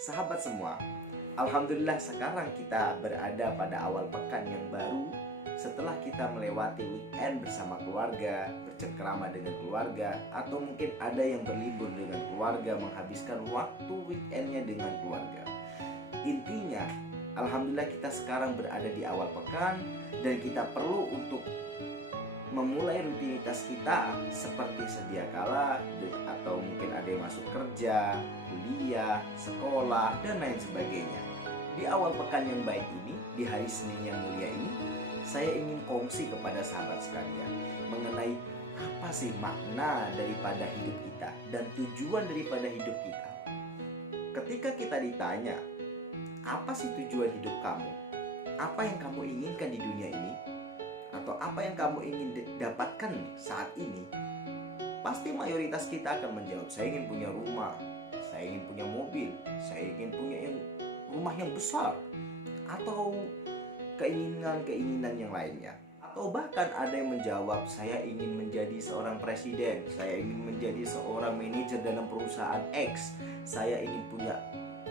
Sahabat semua, Alhamdulillah sekarang kita berada pada awal pekan yang baru. Setelah kita melewati weekend bersama keluarga, bercengkrama dengan keluarga, atau mungkin ada yang berlibur dengan keluarga, menghabiskan waktu weekendnya dengan keluarga. Intinya, Alhamdulillah kita sekarang berada di awal pekan dan kita perlu untuk memulai rutinitas kita seperti sedia kala, atau mungkin ada yang masuk kerja, kuliah, sekolah, dan lain sebagainya. Di awal pekan yang baik ini, di hari Senin yang mulia ini, saya ingin kongsi kepada sahabat sekalian mengenai apa sih makna daripada hidup kita dan tujuan daripada hidup kita. Ketika kita ditanya, apa sih tujuan hidup kamu? Apa yang kamu inginkan di dunia ini? Atau apa yang kamu ingin dapatkan saat ini? Pasti mayoritas kita akan menjawab, saya ingin punya rumah, saya ingin punya mobil, saya ingin punya rumah yang besar, atau keinginan-keinginan yang lainnya. Atau bahkan ada yang menjawab, saya ingin menjadi seorang presiden, saya ingin menjadi seorang manajer dalam perusahaan X, saya ingin punya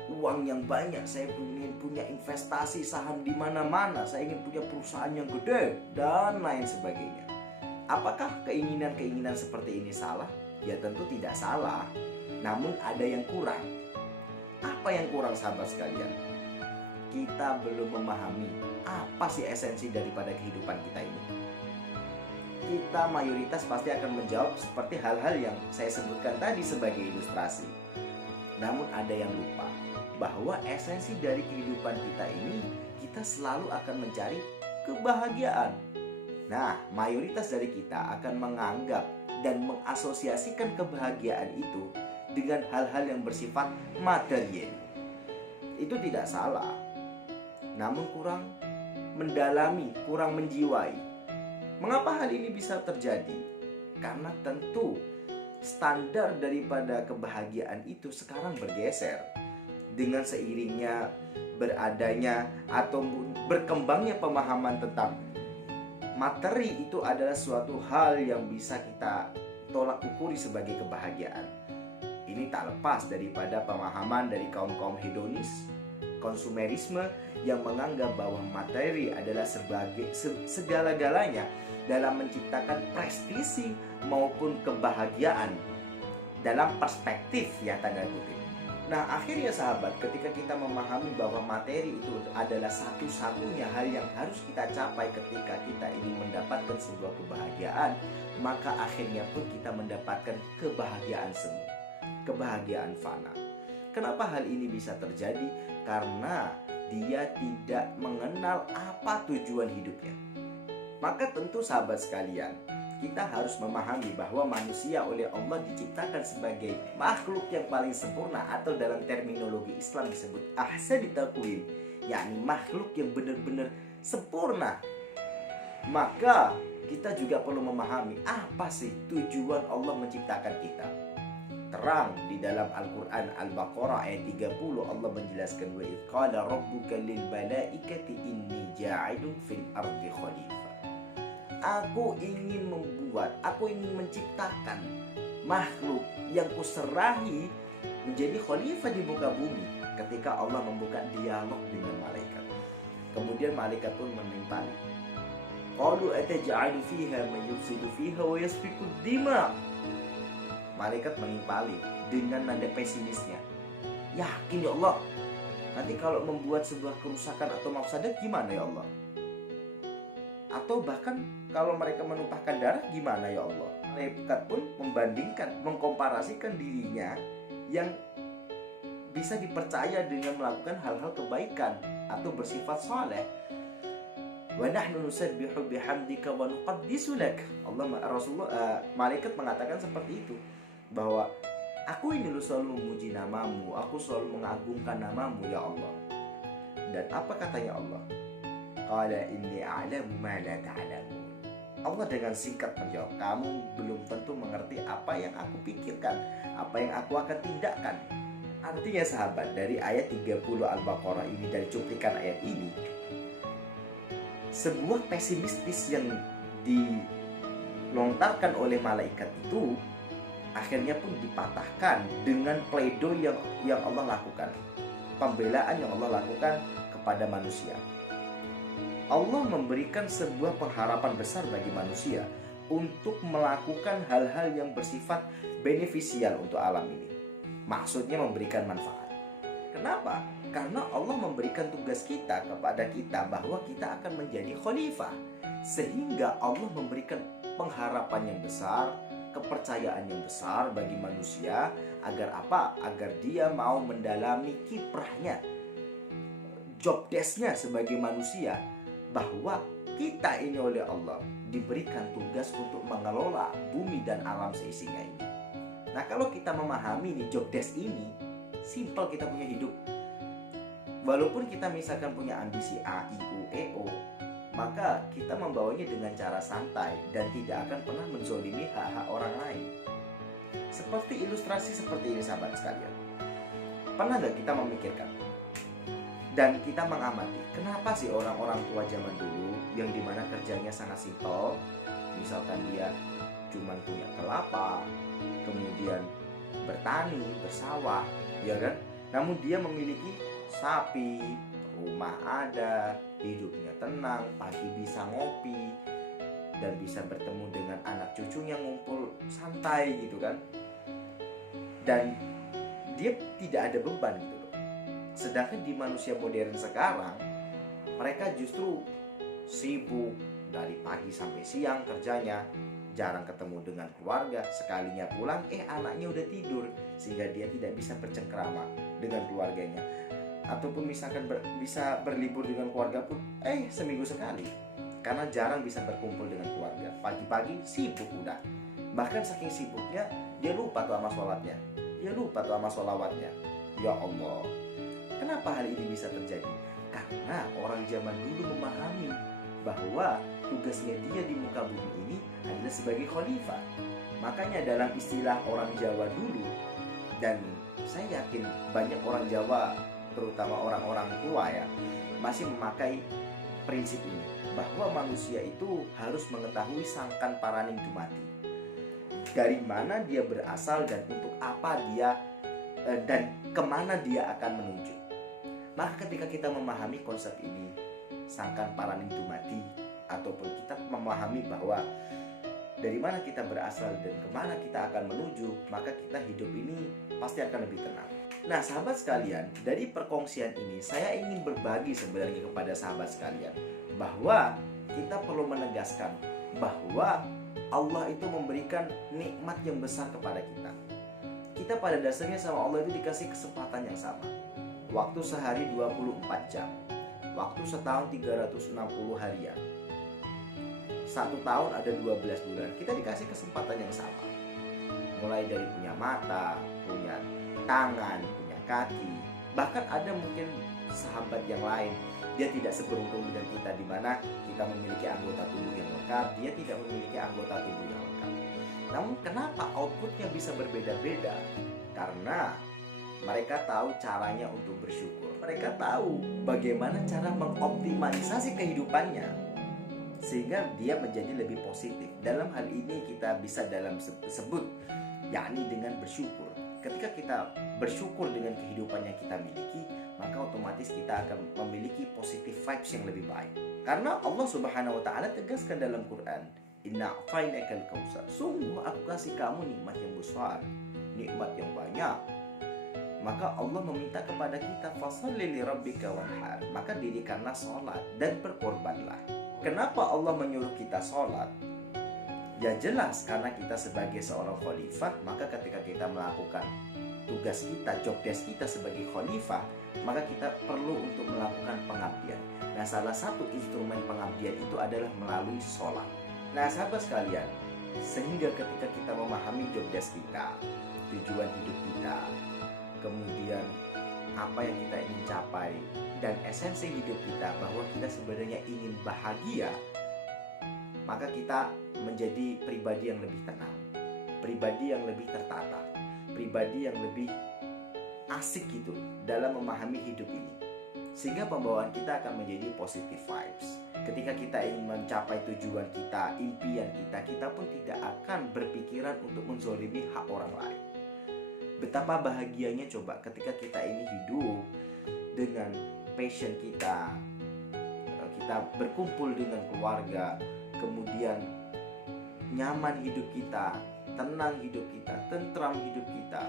uang yang banyak, saya ingin punya investasi saham di mana-mana, saya ingin punya perusahaan yang gede, dan lain sebagainya. Apakah keinginan-keinginan seperti ini salah? Ya tentu tidak salah, namun ada yang kurang. Apa yang kurang sahabat sekalian? Kita belum memahami apa sih esensi daripada kehidupan kita ini. Kita mayoritas pasti akan menjawab seperti hal-hal yang saya sebutkan tadi sebagai ilustrasi. Namun ada yang lupa bahwa esensi dari kehidupan kita ini, kita selalu akan mencari kebahagiaan. Nah, mayoritas dari kita akan menganggap dan mengasosiasikan kebahagiaan itu dengan hal-hal yang bersifat material. Itu tidak salah, namun kurang mendalami, kurang menjiwai. Mengapa hal ini bisa terjadi? Karena tentu standar daripada kebahagiaan itu sekarang bergeser dengan seiringnya beradanya atau berkembangnya pemahaman tentang materi itu adalah suatu hal yang bisa kita tolak ukuri sebagai kebahagiaan. Ini tak lepas daripada pemahaman dari kaum-kaum hedonis, konsumerisme yang menganggap bahwa materi adalah segala-galanya dalam menciptakan prestisi maupun kebahagiaan dalam perspektif ya tanda kutip. Nah akhirnya sahabat, ketika kita memahami bahwa materi itu adalah satu-satunya hal yang harus kita capai ketika kita ingin mendapatkan sebuah kebahagiaan, maka akhirnya pun kita mendapatkan kebahagiaan semu, kebahagiaan fana. Kenapa hal ini bisa terjadi? Karena dia tidak mengenal apa tujuan hidupnya. Maka tentu sahabat sekalian, kita harus memahami bahwa manusia oleh Allah diciptakan sebagai makhluk yang paling sempurna, atau dalam terminologi Islam disebut ahsanut taqwim, yakni makhluk yang benar-benar sempurna. Maka kita juga perlu memahami apa sih tujuan Allah menciptakan kita. Terang di dalam Al-Quran Al-Baqarah ayat 30 Allah menjelaskan, wa idh qala rabbuka lil malaikati inni ja'ilun fil ardi khalifah. Aku ingin menciptakan makhluk yang kuserahi menjadi khalifah di muka bumi. Ketika Allah membuka dialog dengan malaikat, kemudian malaikat pun menimpali, qalu ataj'alu fiha man yufsidu fiha wa yasfiku dima. Malaikat menimpali dengan nada pesimisnya, yakin ya Allah, nanti kalau membuat sebuah kerusakan atau mafsadat gimana ya Allah? Atau bahkan kalau mereka menumpahkan darah gimana ya Allah? Malaikat pun membandingkan, mengkomparasikan dirinya yang bisa dipercaya dengan melakukan hal-hal kebaikan atau bersifat saleh. Wa nahnu nusabbihu bihamdika wa nuqaddisu lak. Malaikat mengatakan seperti itu, bahwa aku ini selalu memuji namamu, aku selalu mengagungkan namamu ya Allah. Dan apa katanya Allah? Qala inni a'lamu ma la ta'lamun. Allah dengan singkat menjawab, kamu belum tentu mengerti apa yang aku pikirkan, apa yang aku akan tindakan. Artinya sahabat, dari ayat 30 Al-Baqarah ini, dari cuplikan ayat ini, sebuah pesimistis yang dilontarkan oleh malaikat itu akhirnya pun dipatahkan dengan pleidoy yang Allah lakukan. pembelaan yang Allah lakukan kepada manusia. Allah memberikan sebuah pengharapan besar bagi manusia untuk melakukan hal-hal yang bersifat beneficial untuk alam ini. Maksudnya memberikan manfaat. Kenapa? Karena Allah memberikan tugas kita kepada kita bahwa kita akan menjadi khalifah. Sehingga Allah memberikan pengharapan yang besar, kepercayaan yang besar bagi manusia. Agar apa? Agar dia mau mendalami kiprahnya, job desk-nya sebagai manusia, bahwa kita ini oleh Allah diberikan tugas untuk mengelola bumi dan alam seisinya ini. Nah, kalau kita memahami nih job desk ini, simpel kita punya hidup. Walaupun kita misalkan punya ambisi A, I, U, E, O, maka kita membawanya dengan cara santai dan tidak akan pernah menzolimi hak-hak orang lain. Seperti ilustrasi seperti ini sahabat sekalian. Pernah gak kita memikirkan dan kita mengamati kenapa sih orang-orang tua zaman dulu yang dimana kerjanya sangat simpel, misalkan dia cuma punya kelapa, kemudian bertani, bersawah, ya kan? Namun dia memiliki sapi, rumah ada, hidupnya tenang, pagi bisa ngopi, dan bisa bertemu dengan anak cucunya ngumpul santai gitu kan. Dan dia tidak ada beban gitu loh. Sedangkan di manusia modern sekarang, mereka justru sibuk dari pagi sampai siang kerjanya, jarang ketemu dengan keluarga, sekalinya pulang anaknya udah tidur, sehingga dia tidak bisa bercengkrama dengan keluarganya. Ataupun misalkan bisa berlibur dengan keluarga pun seminggu sekali, karena jarang bisa berkumpul dengan keluarga. Pagi-pagi sibuk udah, bahkan saking sibuknya dia lupa tuh sama sholatnya, dia lupa tuh sama sholawatnya. Ya Allah, kenapa hal ini bisa terjadi? Karena orang zaman dulu memahami bahwa tugasnya dia di muka bumi ini adalah sebagai khalifah. Makanya dalam istilah orang Jawa dulu, dan saya yakin banyak orang Jawa, terutama orang-orang tua ya, masih memakai prinsip ini, bahwa manusia itu harus mengetahui sangkan paraning dumati, dari mana dia berasal dan untuk apa dia dan kemana dia akan menuju. Maka ketika kita memahami konsep ini, sangkan paraning dumati, ataupun kita memahami bahwa dari mana kita berasal dan kemana kita akan menuju, maka kita hidup ini pasti akan lebih tenang. Nah sahabat sekalian, dari perkongsian ini saya ingin berbagi sebenarnya kepada sahabat sekalian, bahwa kita perlu menegaskan bahwa Allah itu memberikan nikmat yang besar kepada kita. Kita pada dasarnya sama Allah itu dikasih kesempatan yang sama. Waktu sehari 24 jam, waktu setahun 360 harian, 1 tahun ada 12 bulan, kita dikasih kesempatan yang sama. Mulai dari punya mata, punya tangan, punya kaki, bahkan ada mungkin sahabat yang lain, dia tidak seberuntung dengan kita, di mana kita memiliki anggota tubuh yang lengkap, dia tidak memiliki anggota tubuh yang lengkap. Namun kenapa outputnya bisa berbeda-beda? Karena mereka tahu caranya untuk bersyukur. Mereka tahu bagaimana cara mengoptimalisasi kehidupannya sehingga dia menjadi lebih positif. Dalam hal ini kita bisa sebut yakni dengan bersyukur. Ketika kita bersyukur dengan kehidupan yang kita miliki, maka otomatis kita akan memiliki positive vibes yang lebih baik. Karena Allah Subhanahu wa taala tegaskan dalam Quran, "Inna a'tainakal kautsar." Sungguh aku kasih kamu nikmat yang besar, nikmat yang banyak. Maka Allah meminta kepada kita, "Fasholli li rabbika wanhar." Maka dirikanlah sholat dan berkorbanlah. Kenapa Allah menyuruh kita sholat? Ya jelas karena kita sebagai seorang khalifah, maka ketika kita melakukan tugas kita, job desk kita sebagai khalifah, maka kita perlu untuk melakukan pengabdian. Nah salah satu instrumen pengabdian itu adalah melalui sholat. Nah sahabat sekalian, sehingga ketika kita memahami job desk kita, tujuan hidup kita, kemudian apa yang kita ingin capai, dan esensi hidup kita, bahwa kita sebenarnya ingin bahagia, maka kita menjadi pribadi yang lebih tenang, pribadi yang lebih tertata, pribadi yang lebih asik gitu dalam memahami hidup ini. Sehingga pembawaan kita akan menjadi positive vibes. Ketika kita ingin mencapai tujuan kita, impian kita, kita pun tidak akan berpikiran untuk menzolimi hak orang lain. Betapa bahagianya coba ketika kita ini hidup dengan passion kita, kita berkumpul dengan keluarga, kemudian nyaman hidup kita, tenang hidup kita, tentram hidup kita,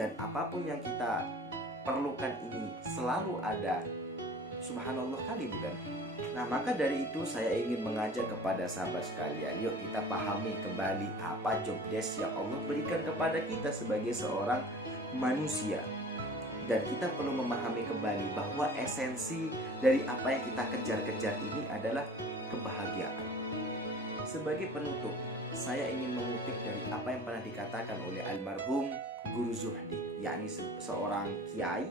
dan apapun yang kita perlukan ini selalu ada. Subhanallah kali, bukan? Nah, maka dari itu saya ingin mengajak kepada sahabat sekalian, yuk kita pahami kembali apa job desk yang Allah berikan kepada kita sebagai seorang manusia. Dan kita perlu memahami kembali bahwa esensi dari apa yang kita kejar-kejar ini adalah kebahagiaan. Sebagai penutup, saya ingin mengutip dari apa yang pernah dikatakan oleh almarhum Guru Zuhdi, yakni seorang kiai,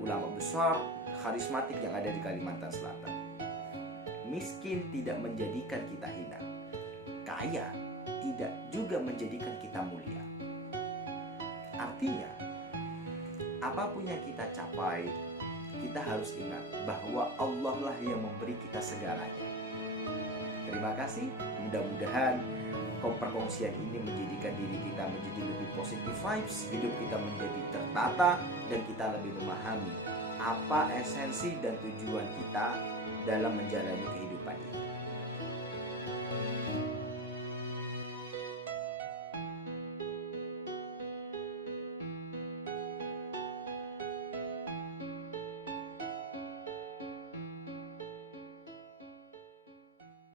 ulama besar, karismatik yang ada di Kalimantan Selatan. Miskin tidak menjadikan kita hina, kaya tidak juga menjadikan kita mulia. Artinya, apapun yang kita capai, kita harus ingat bahwa Allah lah yang memberi kita segalanya. Terima kasih, mudah-mudahan perkongsian ini menjadikan diri kita menjadi lebih positive vibes, hidup kita menjadi tertata, dan kita lebih memahami apa esensi dan tujuan kita dalam menjalani kehidupan ini.